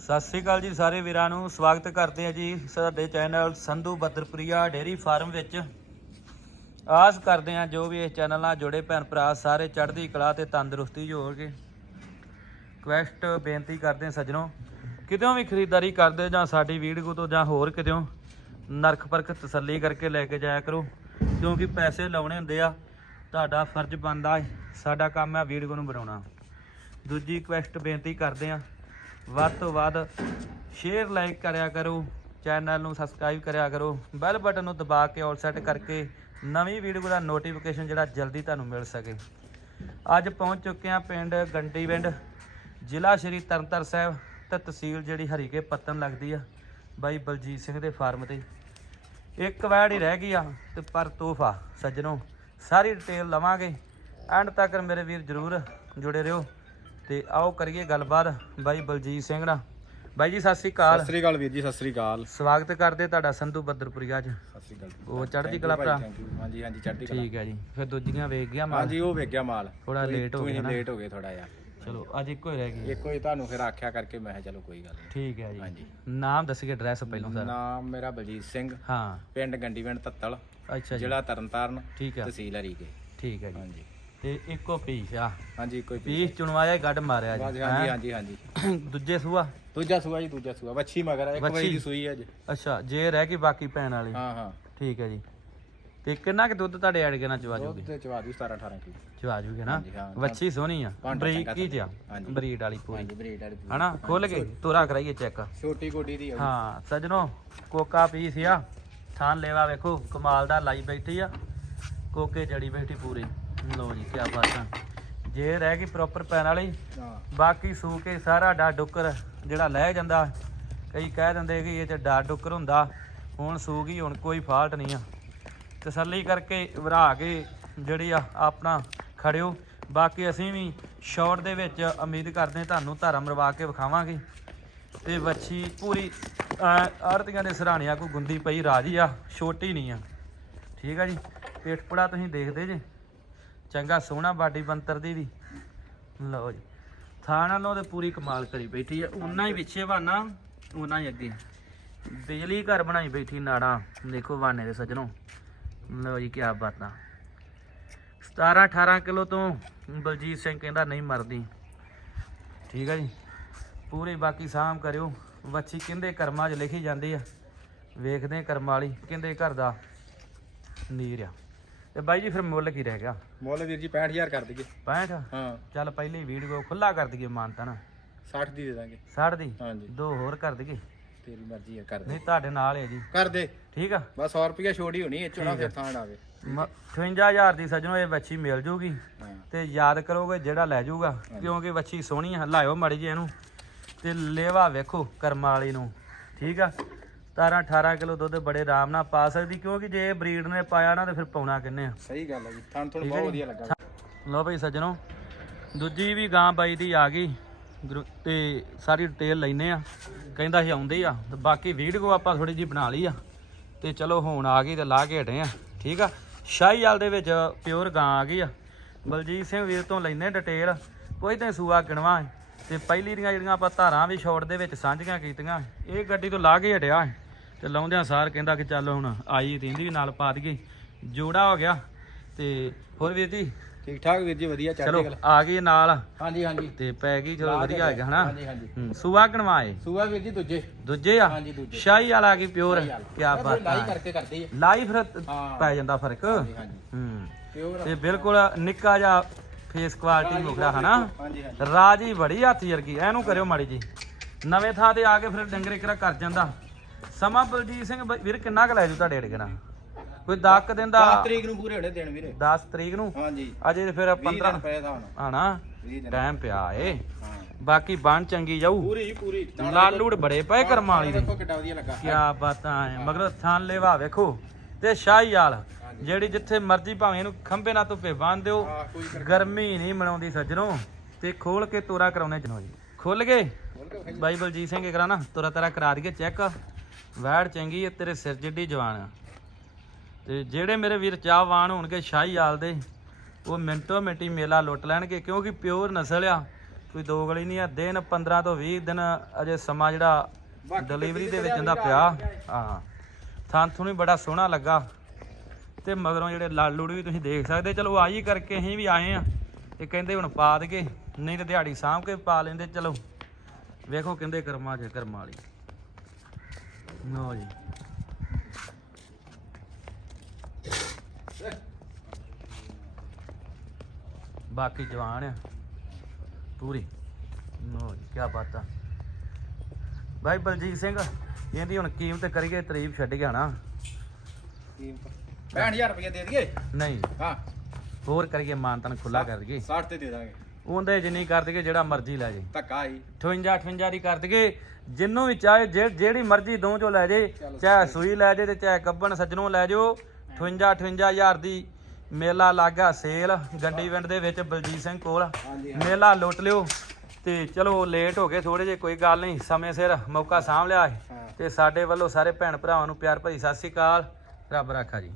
ਸਤਿ ਸ੍ਰੀ ਅਕਾਲ ਜੀ ਸਾਰੇ ਵੀਰਾਂ ਨੂੰ, ਸਵਾਗਤ ਕਰਦੇ ਹਾਂ ਜੀ ਸਾਡੇ channel Sandhu Badarpriya dairy farm ਵਿੱਚ। ਆਸ ਕਰਦੇ ਹਾਂ ਜੋ ਵੀ ਇਸ ਚੈਨਲ ਨਾਲ ਜੁੜੇ ਭੈਣ ਭਰਾ, ਸਾਰੇ ਚੜ੍ਹਦੀ ਕਲਾ ਤੇ ਤੰਦਰੁਸਤੀ ਹੋਣਗੇ ਕੁਐਸਟ ਬੇਨਤੀ ਕਰਦੇ ਹਾਂ ਸੱਜਣੋ ਕਿਤੇੋਂ ਵੀ ਖਰੀਦਦਾਰੀ ਕਰਦੇ ਜਾਂ ਸਾਡੀ ਵੀਡੀਓ ਤੋਂ ਜਾਂ ਹੋਰ ਕਿਤੇੋਂ ਨਰਖ ਪਰਖ ਤਸੱਲੀ ਕਰਕੇ ਲੈ ਕੇ ਜਾਇਆ ਕਰੋ। ਕਿਉਂਕਿ ਪੈਸੇ ਲਾਉਣੇ ਹੁੰਦੇ ਆ, ਤੁਹਾਡਾ ਫਰਜ਼ ਬਣਦਾ ਸਾਡਾ ਕੰਮ ਹੈ ਵੀਡੀਓ ਨੂੰ ਬਣਾਉਣਾ। ਦੂਜੀ ਰਿਕੁਐਸਟ ਬੇਨਤੀ ਕਰਦੇ ਆ ਵੱਧ ਤੋਂ ਵੱਧ ਸ਼ੇਅਰ ਲਾਈਕ ਕਰਿਆ ਕਰੋ ਚੈਨਲ ਨੂੰ ਸਬਸਕ੍ਰਾਈਬ ਕਰਿਆ ਕਰੋ ਬੈਲ ਬਟਨ ਨੂੰ ਦਬਾ ਕੇ ਆਲ ਸੈੱਟ ਕਰਕੇ ਨਵੀਂ ਵੀਡੀਓ ਦਾ ਨੋਟੀਫਿਕੇਸ਼ਨ ਜਿਹੜਾ ਜਲਦੀ ਤੁਹਾਨੂੰ ਮਿਲ ਸਕੇ। ਅੱਜ ਪਹੁੰਚ ਚੁੱਕੇ ਆ ਪਿੰਡ ਗੰਟੀਵਿੰਡ ਜ਼ਿਲ੍ਹਾ ਸ਼੍ਰੀ ਤਰਨਤਾਰਨ ਸਾਹਿਬ, ਤੇ ਤਹਿਸੀਲ ਜਿਹੜੀ ਹਰੀਕੇ ਪੱਤਨ ਲੱਗਦੀ ਆ, ਬਾਈ ਬਲਜੀਤ ਸਿੰਘ ਦੇ ਫਾਰਮ ਤੇ। ਇੱਕ ਵੈੜ ਹੀ ਰਹਿ ਗਈ ਆ, ਤੇ ਪਰ ਤੋਹਫਾ, ਸੱਜਣੋ, ਸਾਰੀ ਡਿਟੇਲ ਲਵਾਂਗੇ। ਐਂਡ ਤੱਕ ਮੇਰੇ ਵੀਰ ਜਰੂਰ ਜੁੜੇ ਰਹੋ। ਤੇ ਆਓ ਕਰੀਏ ਗੱਲਬਾਤ ਬਾਈ ਬਲਜੀਤ ਸਿੰਘ ਨਾਲ। ਬਾਈ ਜੀ ਸਤਿ ਸ੍ਰੀ ਅਕਾਲ। ਸਤਿ ਸ੍ਰੀ ਅਕਾਲ ਵੀਰ ਜੀ ਸਤਿ ਸ੍ਰੀ ਅਕਾਲ। ਸਵਾਗਤ ਕਰਦੇ ਤੁਹਾਡਾ ਸੰਧੂ ਬੱਦਰਪੁਰੀਆ ਚ। ਸਤਿ ਸ੍ਰੀ ਅਕਾਲ। ਉਹ ਚੜ੍ਹਦੀ ਕਲਾ ਭਰਾ। ਹਾਂਜੀ ਹਾਂਜੀ ਚੜ੍ਹਦੀ ਕਲਾ। ਠੀਕ ਹੈ ਜੀ। ਫਿਰ ਦੂਜੀਆਂ ਵੇਖ ਗਿਆ ਮਾਲ। ਹਾਂਜੀ ਉਹ ਵੇਖ ਗਿਆ ਮਾਲ। ਥੋੜਾ ਲੇਟ ਹੋ ਗਿਆ ਨਾ। ਲੇਟ ਹੋ ਗਏ ਥੋੜਾ ਜਿਹਾ। ਚਲੋ ਅੱਜ ਇੱਕੋ ਹੀ ਰਹਿ ਗਈ। ਇੱਕੋ ਹੀ ਤੁਹਾਨੂੰ ਫਿਰ ਆਖਿਆ ਕਰਕੇ ਮੈਂ ਕਿਹਾ ਚਲੋ ਕੋਈ ਗੱਲ ਨਹੀਂ। ਠੀਕ ਹੈ ਜੀ। ਹਾਂਜੀ। ਨਾਮ ਦੱਸੀਏ ਐਡਰੈਸ ਪਹਿਲਾਂ ਸਰ। ਨਾਮ ਮੇਰਾ ਬਲਜੀਤ ਸਿੰਘ। ਹਾਂ। ਪਿੰਡ ਗੰਡੀਵਿੰਡ ਤੱਤਲ। ਅੱਛਾ ਜੀ। ਜ਼ਿਲ੍ਹਾ ਤਰਨਤਾਰਨ ਠੀਕ ਹੈ। ਤਹਿਸੀਲ ਹਰੀਕੇ। ਠੀਕ ਹੈ ਜੀ। ਹਾਂਜੀ। ਤੇ ਇੱਕੋ ਪੀਸ ਆ। ਹਾਂਜੀ ਕੋਈ ਪੀਸ ਚੁਣਵਾਇਆ ਗੱਡ ਮਾਰਿਆ ਜੀ ਹਾਂਜੀ ਹੈਂ? ਹਾਂਜੀ ਹਾਂਜੀ। ਦੂਜੇ ਸੂਆ? ਦੂਜਾ ਸੂਆ ਜੀ ਦੂਜਾ ਸੂਆ। ਵੱਛੀ ਮਗਰ ਆ, ਇੱਕ ਵੱਛੀ। ਵਜੇ ਦੀ ਸੂਈ ਹੈ ਅੱਜ। ਅੱਛਾ ਜੇ ਰਹਿ ਗਈ ਬਾਕੀ ਪੈਣ ਵਾਲੀ। ਹਾਂ ਹਾਂ। ਠੀਕ ਹੈ ਜੀ। ਤੇ ਕਿੰਨਾ ਕਿ ਦੁੱਧ ਤੁਹਾਡੇ ਐਡ ਕਰਨਾ ਚਵਾ ਦੁੱਧ ਜੂਗੀ? ਤੇ ਚਵਾ ਦੂ 17 18 ਕਿਲੋ। ਚਵਾ ਜੂਗੇ ਨਾ? ਹਾਂਜੀ, ਹਾਂ। ਵੱਛੀ ਸੋਹਣੀ ਆ। ਭਾਂਡਾ ਬਰੀਕ ਚੰਗਾ ਕੀ ਜਿਆ ਹਾਂਜੀ। ਬਰੀਡ ਵਾਲੀ ਪੂਰੀ। ਹਾਂਜੀ ਬਰੀਡ ਵਾਲੀ ਪੂਰੀ। ਹਨਾ? ਖੋਲ ਕੇ ਤੋਰਾ ਕਰਾਈਏ ਚੈੱਕ। ਛੋਟੀ ਗੋਡੀ ਦੀ ਆ ਜੀ। ਹਾਂ ਸੱਜਣੋ ਕੋਕਾ ਪੀਸ ਆ। ਥਾਨ ਲੈਵਾ ਵੇਖੋ ਕਮਾਲ ਦਾ ਲਾਈ ਬੈਠੀ ਆ। ਕੋਕੇ ਜੜੀ ਬੈਠੀ ਪੂਰੀ। ਲੋ ਜੀ ਕੀ ਬਾਤ ਜੇ ਰਹਿ ਗਈ ਪ੍ਰੋਪਰ ਪੈਣ ਵਾਲੀ ਬਾਕੀ ਸੂ ਕੇ ਸਾਰਾ ਡਾ ਡੁੱਕਰ ਜਿਹੜਾ ਲੈ ਜਾਂਦਾ ਕਈ ਕਹਿ ਦਿੰਦੇ ਕਿ ਇਹ ਤੇ ਡਾ ਡੁੱਕਰ ਹੁੰਦਾ ਹੁਣ ਸੂ ਗਈ ਹੁਣ ਕੋਈ ਫਾਲਟ ਨਹੀਂ ਆ। ਤਸੱਲੀ ਕਰਕੇ ਵਰਾ ਕੇ ਜਿਹੜੀ ਆ ਆਪਣਾ ਖੜਿਓ। ਬਾਕੀ ਅਸੀਂ ਵੀ ਸ਼ਾਰਟ ਦੇ ਵਿੱਚ ਉਮੀਦ ਕਰਦੇ ਤੁਹਾਨੂੰ ਧਾਰਾ ਮਰਵਾ ਕੇ ਵਿਖਾਵਾਂਗੇ। ਤੇ ਵੱਛੀ ਪੂਰੀ ਆਰਤੀਆਂ ਦੇ ਸਰਾਣਿਆ ਕੋਈ ਗੁੰਦੀ ਪਈ ਰਾਜੀ ਆ ਛੋਟੀ ਨਹੀਂ ਆ। ਠੀਕ ਆ ਜੀ? ਪੇਟਪੜਾ ਤੁਸੀਂ ਦੇਖਦੇ ਜੇ। ਚੰਗਾ ਸੋਹਣਾ ਬਾਡੀ ਬੰਤਰ ਦੀ ਵੀ। ਲਓ ਜੀ। ਥਾਂ ਨਾਲੋਂ ਤੇ ਪੂਰੀ ਕਮਾਲ ਕਰੀ ਬੈਠੀ ਆ। ਉਨਾ ਹੀ ਪਿੱਛੇ ਬਾਨਾ ਉਨਾ ਹੀ ਅੱਗੇ। ਬਿਜਲੀ ਘਰ ਬਣਾਈ ਬੈਠੀ ਨਾੜਾ। ਦੇਖੋ ਬਾਨੇ ਦੇ ਸੱਜਣੋ। ਲਓ ਜੀ ਕੀ ਬਾਤਾਂ। 17 18 ਕਿਲੋ ਤੋਂ ਬਲਜੀਤ ਸਿੰਘ ਕਹਿੰਦਾ ਨਹੀਂ ਮਰਦੀ। ਠੀਕ ਆ ਜੀ। ਪੂਰੀ ਬਾਕੀ ਸਾਮ ਕਰਿਓ। ਵੱਛੀ ਕਹਿੰਦੇ ਕਰਮਾਂ 'ਚ ਲਿਖੀ ਜਾਂਦੀ ਆ। ਵੇਖਦੇ ਆ ਕਰਮਾਂ ਵਾਲੀ। ਕਹਿੰਦੇ ਘਰ ਦਾ ਨੀਰ ਆ। ਤੇ ਬਾਈ ਜੀ ਫਿਰ ਮੁੱਲ ਕੀ ਰਹਿ ਗਿਆ? ਮੁੱਲ ਵੀਰ ਜੀ 65000 ਕਰ ਦਈਏ। 65 ਹਾਂ। ਚੱਲ ਪਹਿਲੇ ਵੀਡੀਓ ਖੁੱਲਾ ਕਰ ਦਈਏ ਮਾਨਤਾ ਨਾ। 60 ਦੀ ਦੇ ਦਾਂਗੇ। 60 ਦੀ? ਹਾਂਜੀ। ਦੋ ਹੋਰ ਕਰ ਦਈਏ। ਤੇਰੀ ਮਰਜ਼ੀ ਹੈ ਕਰ ਦੇ। ਨਹੀਂ ਤੁਹਾਡੇ ਨਾਲ ਹੈ ਜੀ। ਕਰ ਦੇ। ਠੀਕ ਆ? ਬਸ 100 ਰੁਪਿਆ ਛੋੜ ਹੋਣੀ ਇਹ ਚੋਣਾ। ਫਿਰ ਥਾਂ ਆਵੇ। ਮ- 58000 ਦੀ ਸੱਜਣੋ ਇਹ ਵੱਛੀ ਮਿਲ ਜੂਗੀ। ਤੇ ਯਾਦ ਕਰੋਗੇ ਜਿਹੜਾ ਲੈ ਜਾਊਗਾ ਕਿਉਂਕਿ ਵੱਛੀ ਸੋਹਣੀ ਆ ਲਾਇਓ ਮੜੀ ਜੀ ਇਹਨੂੰ। ਤੇ ਲੇਵਾ ਵੇਖੋ ਕਰਮਾਂ ਵਾਲੀ ਨੂੰ। ਠੀਕ ਆ? 17 18 ਕਿਲੋ ਦੁੱਧ ਬੜੇ ਆਰਾਮ ਨਾਲ ਪਾ ਸਕਦੀ ਕਿਉਂਕਿ ਜੇ ਇਹ ਬਰੀਡ ਨੇ ਪਾਇਆ ਨਾ ਤੇ ਫਿਰ ਪਾਉਣਾ ਕਿੰਨੇ ਆ? ਸਹੀ ਗੱਲ ਹੈ ਜੀ ਥਾਂ ਤੁਹਾਨੂੰ ਠੀਕ ਹੈ ਬਹੁਤ। ਵਧੀਆ ਲੱਗਾ। ਲਓ ਭਾਈ ਸੱਜਣੋ ਦੂਜੀ ਵੀ ਗਾਂ ਬਾਈ ਦੀ ਆ ਗਈ ਤੇ ਸਾਰੀ ਡਿਟੇਲ ਲੈਨੇ ਆ। ਕਹਿੰਦਾ ਸੀ ਆਉਂਦੇ ਆ ਤੇ ਬਾਕੀ ਵੀਡੀਓ ਆਪਾਂ ਥੋੜੀ ਜੀ ਬਣਾ ਲਈ ਆ। ਤੇ ਚਲੋ ਹੁਣ ਆ ਗਈ ਤੇ ਲਾ ਕੇ ਹਟੇ ਆ ਠੀਕ ਆ? ਸ਼ਾਹੀਵਾਲ ਦੇ ਵਿੱਚ ਪਿਓਰ ਗਾਂ ਆ ਗਈ ਆ। ਬਲਜੀਤ ਸਿੰਘ ਵੀਰ ਤੋਂ ਲੈਨੇ ਡਿਟੇਲ ਕੋਈ ਤੇ ਸੂਆ ਗਿਣਵਾ। ਤੇ ਪਹਿਲੀ ਦੀਆਂ ਜਿਹੜੀਆਂ ਆਪਾਂ ਧਾਰਾਂ ਵੀ ਸ਼ਾਰਟ ਦੇ ਵਿੱਚ ਸਾਂਝੀਆਂ ਕੀਤੀਆਂ ਇਹ ਗੱਡੀ ਤੋਂ ਲਾ ਕੇ ਹਟਿਆ। ਤੇ ਲਾਉਂਦਿਆਂ ਸਾਰ ਕਹਿੰਦਾ ਕਿ ਚੱਲ ਹੁਣ ਆਈ ਤੇ ਇਹਦੀ ਵੀ ਨਾਲ ਪਾ ਦਈਏ। ਜੋੜਾ ਹੋ ਗਿਆ ਤੇ ਹੋਰ ਵੀਰ ਜੀ? ਠੀਕ ਠਾਕ ਵੀਰ ਜੀ ਵਧੀਆ ਚਲੋ ਚੜ੍ਹਦੀ ਆ। ਗਈ ਨਾਲ। ਹਾਂਜੀ ਹਾਂਜੀ। ਤੇ ਪੈ ਗਈ ਚਲੋ ਵਧੀਆ ਕੇ। ਹੈਗਾ ਹਨਾ? ਹਾਂਜੀ ਹਾਂਜੀ। ਹੂੰ, ਸੂਆ ਕਣਵਾਏ ਸੂਆ ਵੀਰ ਜੀ ਦੂਜੇ। ਦੂਜੇ ਆ? ਹਾਂਜੀ ਦੂਜੇ। ਸ਼ਾਹੀ ਵਾਲਾ ਆ ਗਈ ਪਿਓਰ। ਕੀ ਬਾਤ ਲਾਈ ਹੈ ਕਰਕੇ ਕਰਦੇ ਆ। ਲਾਈ ਫਿਰ ਹਾਂ। ਪੈ ਜਾਂਦਾ ਫ਼ਰਕ। ਹਾਂਜੀ ਹਾਂਜੀ। ਹੂੰ। ਪਿਓਰ ਤੇ ਬਿਲਕੁਲ ਨਿੱਕਾ ਜਿਹਾ ਫੇਸ ਕੁਆਲਿਟੀ ਹੋ ਗਿਆ ਹਨਾ? ਹਾਂਜੀ ਹਾਂਜੀ ਰਾਜੀ ਬੜੀ ਹੱਥੀ ਵਰਗੀ ਐਨੂੰ ਕਰਿਓ ਮਾੜੀ ਜੀ ਨਵੇਂ ਥਾਂ ਤੇ ਆ ਕੇ ਫਿਰ ਡੰਗਰ ਇਕਰਾ ਕਰ ਜਾਂਦਾ। ਸਮਾਂ ਬਲਜੀਤ ਸਿੰਘ ਬ- ਵੀਰ ਕਿੰਨਾ ਕੁ ਲੈ ਜੂ ਤੁਹਾਡੇ ਅੜਗੇ ਨਾਲ? ਕੋਈ 10 ਦਿਨ 10 ਦਾ ਤਰੀਕ ਨੂੰ ਪੂਰੇ ਹੋਣੇ ਦਿਨ ਵੀਰੇ। 10 ਤਰੀਕ ਨੂੰ? ਹਾਂਜੀ। ਅਜੇ ਫਿਰ 20 15 ਦਿਨ ਪਏ ਤਾਂ ਹੁਣ। ਆਣਾ 20 ਦਿਨ। ਟਾਈਮ ਪਿਆ ਏ। ਹਾਂ। ਬਾਕੀ ਬਣ ਚੰਗੀ ਜਾਊ। ਪੂਰੀ ਜੀ ਪੂਰੀ। ਲਾਲੂੜ ਬੜੇ ਪਏ ਕਰਮਾਂ ਵਾਲੀ ਦੇ ਦੇਖੋ ਕਿੱਡਾ ਵਧੀਆ ਲੱਗਾ। ਕਿਆ ਬਾਤਾਂ ਐ ਮਗਰ ਥਾਨ ਲੈਵਾ ਵੇਖੋ। ਤੇ ਸ਼ਾਹੀ ਵਾਲ ਜਿਹੜੀ ਜਿੱਥੇ ਮਰਜ਼ੀ ਭਾਵੇਂ ਇਹਨੂੰ ਖੰਬੇ ਨਾਲ ਧੁੱਪੇ ਬੰਨ ਦਿਓ। ਹਾਂ ਕੋਈ ਕਰ ਗਰਮੀ ਨਹੀਂ ਮਨਾਉਂਦੀ ਸੱਜਣੋ। ਤੇ ਖੋਲ ਕੇ ਤੋਰਾ ਕਰਾਉਣੇ ਜਨੋ ਜੀ ਖੁੱਲ ਗਏ ਕੇ। ਬਾਈ ਬਲਜੀਤ ਸਿੰਘ ਕਰਾ ਨਾ ਤੋਰਾ ਤੇਰਾ ਕਰਾ ਦਈਏ ਚੈੱਕ। ਵੈੜ ਚੰਗੀ ਹੈ ਤੇਰੇ ਸਿਰ ਜਿੱਡੀ ਜਵਾਨ ਆ। ਤੇ ਜਿਹੜੇ ਮੇਰੇ ਵੀਰ ਚਾਹਵਾਨ ਹੋਣਗੇ ਸ਼ਾਹੀ ਆਲ ਦੇ ਉਹ ਮਿੰਟੋ ਮਿੰਟੀ ਮੇਲਾ ਲੁੱਟ ਲੈਣਗੇ ਕਿਉਂਕਿ ਪਿਓਰ ਨਸਲ ਆ ਕੋਈ ਦੋ ਗਲੀ ਨਹੀਂ ਆ। ਦਿਨ 15 ਤੋਂ 20 ਦਿਨ ਅਜੇ ਸਮਾਂ ਜਿਹੜਾ ਡਿਲੀਵਰੀ ਦੇ ਵਿੱਚ ਇਹਦਾ ਪਿਆ। ਹਾਂ। ਥਾਂ ਥੁਣੀ ਬੜਾ ਸੋਹਣਾ ਲੱਗਾ। ਤੇ ਮਗਰੋਂ ਜਿਹੜੇ ਲੜ ਲੁੜ ਵੀ ਤੁਸੀਂ ਦੇਖ ਸਕਦੇ ਚਲੋ ਆਈ ਕਰਕੇ ਅਸੀਂ ਵੀ ਆਏ ਆ। ਤੇ ਕਹਿੰਦੇ ਹੁਣ ਪਾ ਦਗੇ ਨਹੀਂ ਤੇ ਦਿਹਾੜੀ ਸਾਂਭ ਕੇ ਪਾ ਲੈਂਦੇ ਚਲੋ। ਵੇਖੋ ਕਹਿੰਦੇ ਕਰਮਾਂ 'ਚ ਕਰਮਾਂ ਵਾਲੀ। ਲਓ ਜੀ ਬਾਕੀ ਜਵਾਨ ਆ ਪੂਰੀ ਲਓ ਜੀ ਕੀ ਬਾਤ ਆ ਭਾਈ ਬਲਜੀਤ ਸਿੰਘ ਇਹਦੀ ਹੁਣ ਕੀਮਤ ਕਰੀਏ ਤਾਰੀਫ ਛੱਡ ਗਿਆ ਨਾ 65000 ਰੁਪਏ ਦੇ ਦਈਏ ਨਹੀਂ ਹਾਂ ਹੋਰ ਕਰੀਏ ਮਾਨਤਨ ਖੁੱਲਾ ਕਰ ਦਈਏ 60 ਤੇ ਦੇ ਦਾਂਗੇ ਉਹਦੇ ਜਿੰਨੀ ਕਰ ਦਈਏ ਜਿਹੜਾ ਮਰਜ਼ੀ ਲੈ ਜੇ। ਧੱਕਾ ਹੀ 58 58 ਦੀ ਕਰ ਦਈਏ। ਜਿੰਨੂੰ ਵੀ ਚਾਹੇ ਜੇ- ਜਿਹੜੀ ਮਰਜ਼ੀ ਦੋ ਚੋਂ ਲੈ ਜੇ ਚਾਹੇ ਸੂਈ ਲੈ ਜੇ ਤੇ ਚਾਹੇ ਕੱਬਣ ਸੱਜਣੋਂ ਲੈ ਜਾਓ। 58 58000 ਦੀ ਮੇਲਾ ਲਾਗਾ ਸੇਲ ਗੰਡੀ ਪਿੰਡ ਦੇ ਵਿੱਚ ਬਲਜੀਤ ਸਿੰਘ ਕੋਲ। ਹਾਂਜੀ ਮੇਲਾ ਲੁੱਟ ਲਿਓ ਤੇ ਚਲੋ ਲੇਟ ਹੋ ਗਏ ਥੋੜੇ ਜੇ ਕੋਈ ਗੱਲ ਨਹੀਂ ਸਮੇਂ ਸਿਰ ਮੌਕਾ ਸਾਂਭ ਲਿਆ ਹੈ। ਹਾਂ। ਤੇ ਸਾਡੇ ਵੱਲੋਂ ਸਾਰੇ ਭੈਣ ਭਰਾਵਾਂ ਨੂੰ ਪਿਆਰ ਭਰੀ ਸਤਿ ਸ੍ਰੀ ਅਕਾਲ। ਰੱਬ ਰਾਖਾ ਜੀ।